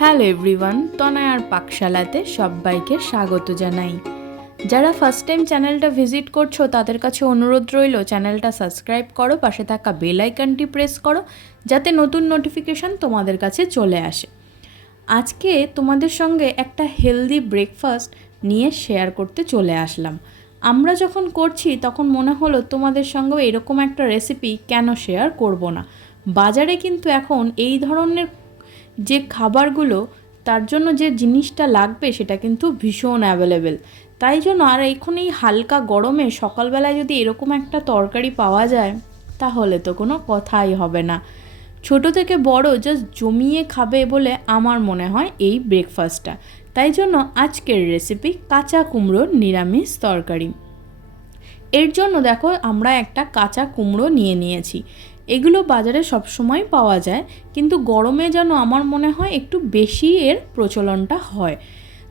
Hello everyone, তনয়ার পাকশালাতে সবাইকে স্বাগত জানাই। যারা ফার্স্ট টাইম চ্যানেলটা ভিজিট করছ, তাদের কাছে অনুরোধ রইল চ্যানেলটা সাবস্ক্রাইব করো, পাশে থাকা বেল আইকনটি প্রেস করো, যাতে নতুন নোটিফিকেশান তোমাদের কাছে চলে আসে। আজকে তোমাদের সঙ্গে একটা হেলদি ব্রেকফাস্ট নিয়ে শেয়ার করতে চলে আসলাম। আমরা যখন করছি, তখন মনে হলো তোমাদের সঙ্গেও এরকম একটা রেসিপি কেন শেয়ার করব না? বাজারে কিন্তু এখন এই ধরনের যে খাবারগুলো, তার জন্য যে জিনিসটা লাগবে, সেটা কিন্তু ভীষণ অ্যাভেলেবেল তাই জন্য আর এখন এই হালকা গরমে সকালবেলায় যদি এরকম একটা তরকারি পাওয়া যায়, তাহলে তো কোনো কথাই হবে না। ছোট থেকে বড় জাস্ট জমিয়ে খাবে বলে আমার মনে হয় এই ব্রেকফাস্টটা তাই জন্য আজকের রেসিপি কাঁচা কুমড়োর নিরামিষ তরকারি। এর জন্য দেখো, আমরা একটা কাঁচা কুমড়ো নিয়ে নিয়েছি। এগুলো বাজারে সবসময় পাওয়া যায়, কিন্তু গরমে যেন আমার মনে হয় একটু বেশি এর প্রচলনটা হয়।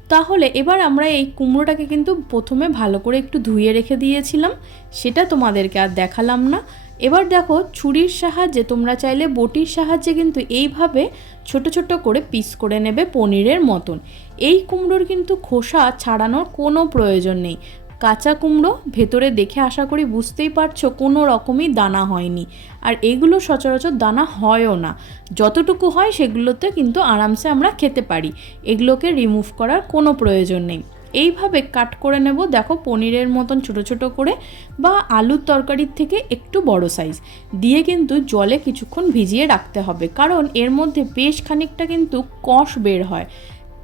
তাহলে এবার আমরা এই কুমড়োটাকে কিন্তু প্রথমে ভালো করে একটু ধুয়ে রেখে দিয়েছিলাম, সেটা তোমাদেরকে আর দেখালাম না। এবার দেখো, ছুরির সাহায্যে তোমরা চাইলে বটির সাহায্যে কিন্তু এইভাবে ছোট ছোট করে পিস করে নেবে পনিরের মতন। এই কুমড়োর কিন্তু খোসা ছাড়ানোর কোনো প্রয়োজন নেই। কাঁচা কুমড়ো ভেতরে দেখে আশা করি বুঝতেই পারছ, কোনো রকমই দানা হয়নি। আর এগুলো সচরাচর দানা হয়ও না। যতটুকু হয় সেগুলোতে কিন্তু আরামসে আমরা খেতে পারি। এগুলোকে রিমুভ করার কোনো প্রয়োজন নেই। এইভাবে কাট করে নেব, দেখো পনিরের মতন ছোট ছোট করে বা আলুর তরকারির থেকে একটু বড় সাইজ দিয়ে কিন্তু জলে কিছুক্ষণ ভিজিয়ে রাখতে হবে। কারণ এর মধ্যে বেশ খানিকটা কিন্তু কষ বের হয়।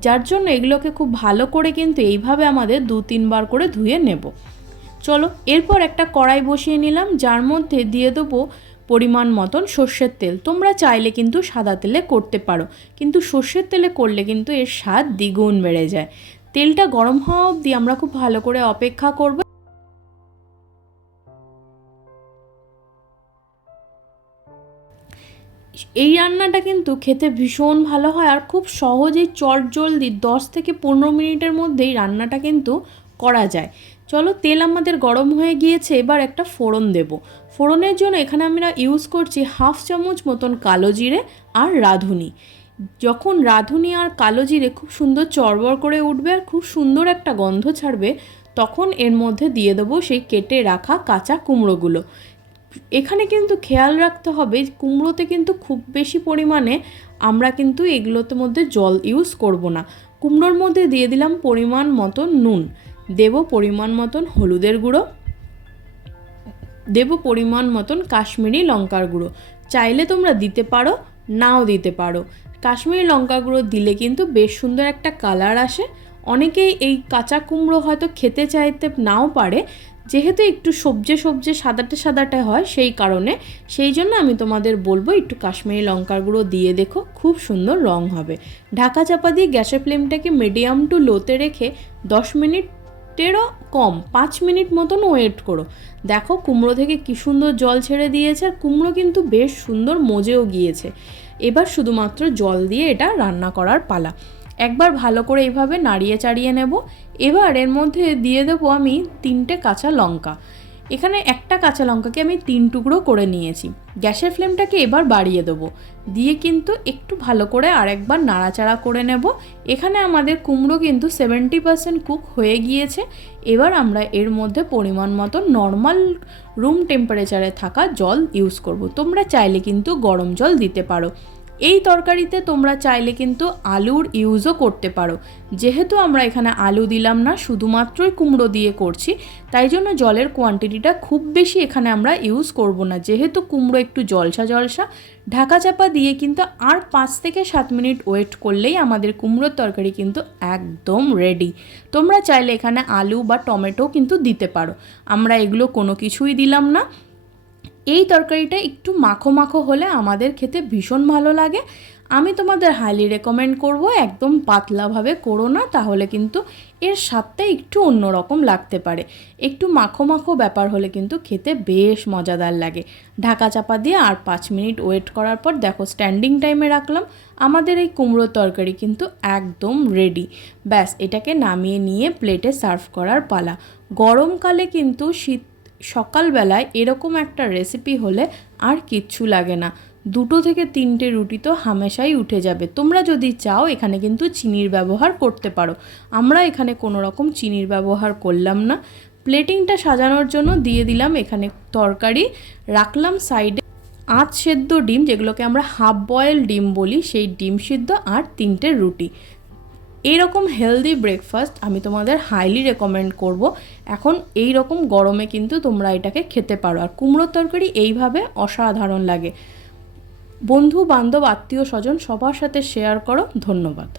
যার জন্য এগুলোকে খুব ভালো করে কিন্তু এইভাবে আমাদের দু তিনবার করে ধুয়ে নেব। চলো, এরপর একটা কড়াই বসিয়ে নিলাম, যার মধ্যে দিয়ে দেবো পরিমাণ মতন সর্ষের তেল। তোমরা চাইলে কিন্তু সাদা তেলে করতে পারো, কিন্তু সর্ষের তেলে করলে কিন্তু এর স্বাদ দ্বিগুণ বেড়ে যায়। তেলটা গরম হওয়া অবধি আমরা খুব ভালো করে অপেক্ষা করব। এই রান্নাটা কিন্তু খেতে ভীষণ ভালো হয় আর খুব সহজেই চট জলদি দশ থেকে পনেরো মিনিটের মধ্যেই রান্নাটা কিন্তু করা যায়। চলো, তেল আমাদের গরম হয়ে গিয়েছে, এবার একটা ফোড়ন দেব। ফোড়নের জন্য এখানে আমরা ইউজ করছি হাফ চামচ মতন কালো জিরে আর রাঁধুনি। যখন রাঁধুনি আর কালো জিরে খুব সুন্দর চড়বড় করে উঠবে আর খুব সুন্দর একটা গন্ধ ছাড়বে, তখন এর মধ্যে দিয়ে দেবো সেই কেটে রাখা কাঁচা কুমড়োগুলো। এখানে কিন্তু খেয়াল রাখতে হবে, কুমড়োতে কিন্তু খুব বেশি পরিমাণে আমরা কিন্তু এগুলোতে মধ্যে জল ইউজ করব না। কুমড়োর মধ্যে দিয়ে দিলাম পরিমাণ মতন নুন, দেব পরিমাণ মতন হলুদের গুঁড়ো, দেব পরিমাণ মতন কাশ্মীরি লঙ্কার গুঁড়ো। চাইলে তোমরা দিতে পারো, নাও দিতে পারো। কাশ্মীরি লঙ্কা গুঁড়ো দিলে কিন্তু বেশ সুন্দর একটা কালার আসে। অনেকেই এই কাঁচা কুমড়ো হয়তো খেতে চাইতে নাও পারে যেহেতু একটু সবজে সবজে সাদাটে সাদাটে হয় সেই কারণে, সেই জন্য আমি তোমাদের বলব একটু কাশ্মীরি লঙ্কার গুঁড়ো দিয়ে দেখো, খুব সুন্দর রং হবে। ঢাকা চাপা দিয়ে গ্যাসের ফ্লেমটাকে মিডিয়াম টু লোতে রেখে দশ মিনিটেরও কম, পাঁচ মিনিট মতন ওয়েট করো। দেখো কুমড়ো থেকে কী সুন্দর জল ছেড়ে দিয়েছে আর কুমড়ো কিন্তু বেশ সুন্দর মজেও গিয়েছে। এবার শুধুমাত্র জল দিয়ে এটা রান্না করার পালা। একবার ভালো করে এইভাবে নাড়িয়ে চাড়িয়ে নেব। এবার এর মধ্যে দিয়ে দেবো আমি তিনটে কাঁচা লঙ্কা। এখানে একটা কাঁচা লঙ্কাকে আমি তিন টুকরো করে নিয়েছি। গ্যাসের ফ্লেমটাকে এবার বাড়িয়ে দেবো। দিয়ে কিন্তু একটু ভালো করে আরেকবার নাড়াচাড়া করে নেব। এখানে আমাদের কুমড়ো কিন্তু সেভেন্টি পার্সেন্ট কুক হয়ে গিয়েছে। এবার আমরা এর মধ্যে পরিমাণ মতো নর্মাল রুম টেম্পারেচারে থাকা জল ইউজ করব। তোমরা চাইলে কিন্তু গরম জল দিতে পারো। এই তরকারিতে তোমরা চাইলে কিন্তু আলুর ইউজও করতে পারো। যেহেতু আমরা এখানে আলু দিলাম না, শুধুমাত্রই কুমড়ো দিয়ে করছি, তাই জন্য জলের কোয়ান্টিটিটা খুব বেশি এখানে আমরা ইউজ করব না। যেহেতু কুমড়ো একটু জলসা জলসা, ঢাকা চাপা দিয়ে কিন্তু আর পাঁচ থেকে সাত মিনিট ওয়েট করলেই আমাদের কুমড়োর তরকারি কিন্তু একদম রেডি তোমরা চাইলে এখানে আলু বা টমেটো কিন্তু দিতে পারো। আমরা এগুলো কোনো কিছুই দিলাম না। এই তরকারিটা একটু মাখো মাখো হলে আমাদের খেতে ভীষণ ভালো লাগে। আমি তোমাদের হাইলি রেকমেন্ড করব, একদম পাতলাভাবে করো না, তাহলে কিন্তু এর স্বাদটা একটু অন্যরকম লাগতে পারে। একটু মাখো মাখো ব্যাপার হলে কিন্তু খেতে বেশ মজাদার লাগে। ঢাকা চাপা দিয়ে আর পাঁচ মিনিট ওয়েট করার পর দেখো স্ট্যান্ডিং টাইমে রাখলাম। আমাদের এই কুমড়োর তরকারি কিন্তু একদম রেডি ব্যাস, এটাকে নামিয়ে নিয়ে প্লেটে সার্ভ করার পালা। গরমকালে কিন্তু শীত সকালবেলায় এরকম একটা রেসিপি হলে আর কিচ্ছু লাগে না। দুটো থেকে তিনটে রুটি তো হামেশাই উঠে যাবে। তোমরা যদি চাও, এখানে কিন্তু চিনির ব্যবহার করতে পারো। আমরা এখানে কোনো রকম চিনির ব্যবহার করলাম না। প্লেটিংটা সাজানোর জন্য দিয়ে দিলাম এখানে তরকারি। রাখলাম সাইডে আঁচ সেদ্ধ ডিম, যেগুলোকে আমরা হাফ বয়েল ডিম বলি, সেই ডিম সিদ্ধ আর তিনটে রুটি। এইরকম হেলদি ব্রেকফাস্ট আমি তোমাদের হাইলি রেকমেন্ড করব। এখন এই রকম গরমে কিন্তু তোমরা এটাকে খেতে পারো। আর কুমড়োর তরকারি এইভাবে অসাধারণ লাগে। বন্ধু, বান্ধব আত্মীয় স্বজন সবার সাথে শেয়ার করো। ধন্যবাদ।